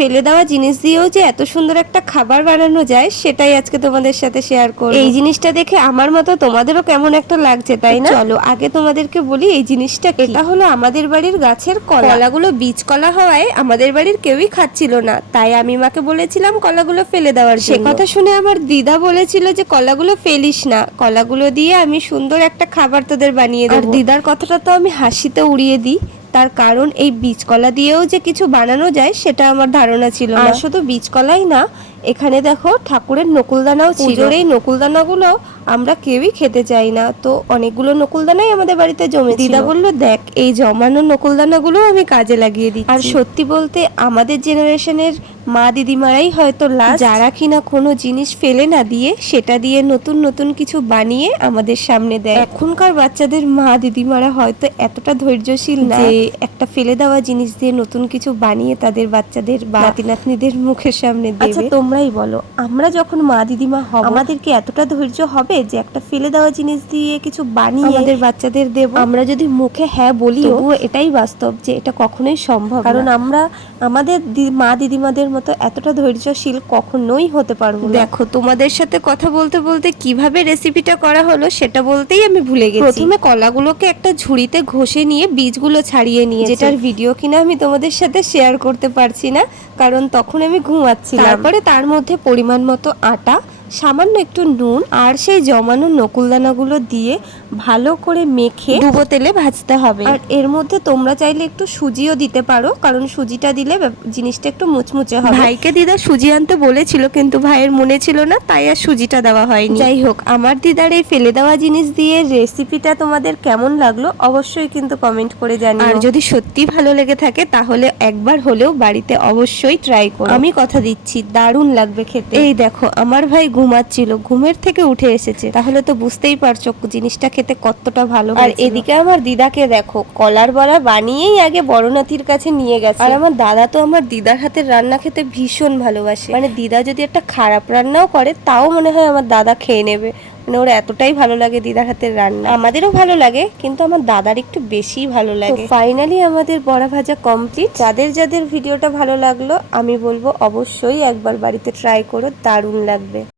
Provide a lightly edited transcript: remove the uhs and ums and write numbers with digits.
ফেলে দেওয়া জিনিস দিয়েও যে এত সুন্দর একটা খাবার বানানো যায় সেটাই আজকে তোমাদের সাথে শেয়ার করব। এই জিনিসটা দেখে আমার মতো তোমাদেরও কেমন একটা লাগছে তাই না? চলো আগে তোমাদেরকে বলি এই জিনিসটা কি। এটা হলো আমাদের বাড়ির গাছের কলা। কলাগুলো বীজ কলা হওয়ায় আমাদের বাড়ির কেউই খাচ্ছিল না, তাই আমি মাকে বলেছিলাম কলাগুলো ফেলে দেওয়ার জন্য। সে কথা শুনে আমার দিদা বলেছিল যে কলাগুলো ফেলিস না, কলাগুলো দিয়ে আমি সুন্দর একটা খাবার তোদের বানিয়ে দেব। আর দিদার কথাটা তো আমি হাসিতে উড়িয়ে দিই, তার কারণ এই বীজ কলা দিয়েও যে কিছু বানানো যায় সেটা আমার ধারণা ছিল না। আর শুধু বীজ কলাই না, এখানে দেখো ঠাকুরের নকুলদানাও ছিল। এই নকুলদানাগুলো আমরা কেউই খেতে চাই না, তো অনেকগুলো নকুলদানাই আমাদের বাড়িতে জমে। দিদা বলল দেখ এই জমানো নকুলদানাগুলো আমি কাজে লাগিয়ে দিই। আর সত্যি বলতে আমাদের জেনারেশনের মা দিদিমারাই হয়তো লাস্ট যারা কিনা কোনো জিনিস ফেলে না দিয়ে সেটা দিয়ে নতুন নতুন কিছু বানিয়ে আমাদের সামনে দেয়। এখনকার বাচ্চাদের মা দিদিমারা হয়তো এতটা ধৈর্যশীল না যে একটা ফেলে দেওয়া জিনিস দিয়ে নতুন কিছু বানিয়ে তাদের বাচ্চাদের বা নাতি নাতনিদের মুখের সামনে দেবে। আচ্ছা তোমরাই বলো, আমরা যখন মা দিদিমা হব আমাদের কি এতটা ধৈর্য হবে যে একটা ফেলে দেওয়া জিনিস দিয়ে কিছু বানিয়ে আমাদের বাচ্চাদের দেব? আমরা যদি মুখে হ্যাঁ বলি, তবুও এটাই বাস্তব যে এটা কখনোই সম্ভব, কারণ আমরা আমাদের মা দিদিমাদের মতো এতটা ধৈর্যশীল কখনোই হতে পারবো না। দেখো তোমাদের সাথে কথা বলতে বলতে কিভাবে রেসিপিটা করা হলো সেটা বলতেই আমি ভুলে গেছি। প্রথমে কলাগুলোকে একটা ঝুড়িতে ঘষে নিয়ে বীজগুলো ছাড়িয়ে নিয়ে, যেটার ভিডিও কিনা আমি তোমাদের সাথে শেয়ার করতে পারছি না কারণ তখন আমি ঘুমাচ্ছিলাম। তারপরে তার মধ্যে পরিমাণ মতো আটা, সামান্য একটু নুন আর সেই জমানো নকুলদানাগুলো দিয়ে ভালো করে মেখে ডুবো তেলে ভাজতে হবে। আর এর মধ্যে তোমরা চাইলে একটু সুজিও দিতে পারো, কারণ সুজিটা দিলে জিনিসটা একটু মুচমুচে হবে। ভাইকে দিদা সুজি আনতে বলেছিল কিন্তু ভাইয়ের মনে ছিল না, তাই আর সুজিটা দেওয়া হয়নি। যাই হোক, আমার দিদার এই ফেলে দেওয়া জিনিস দিয়ে রেসিপিটা তোমাদের কেমন লাগলো অবশ্যই কিন্তু কমেন্ট করে জানিও। আর যদি সত্যি ভালো লেগে থাকে তাহলে একবার হলেও বাড়িতে অবশ্যই ট্রাই করো। আমি কথা দিচ্ছি দারুণ লাগবে খেতে। এই দেখো আমার ভাই ঘুমাচ্ছিল, ঘুমের থেকে উঠে এসেছে, তাহলে তো বুঝতেই পারছো জিনিসটা খেতে কতটা ভালো। আর এদিকে আমার দিদাকে দেখো কলার বড়া বানিয়েই আগে বড় নাতির কাছে নিয়ে গেছে। আর আমার দাদা তো আমার দিদার হাতের রান্না খেতে ভীষণ ভালোবাসে, মানে দিদা যদি একটা খারাপ রান্নাও করে তাও মনে হয় আমার দাদা খেয়ে নেবে, মানে ওর এতটাই ভালো লাগে দিদার হাতের রান্না। আমাদেরও ভালো লাগে কিন্তু আমার দাদার একটু বেশি ভালো লাগে। ফাইনালি আমাদের বড়া ভাজা কমপ্লিট। যাদের যাদের ভিডিওটা ভালো লাগলো আমি বলবো অবশ্যই একবার বাড়িতে ট্রাই করো, দারুণ লাগবে।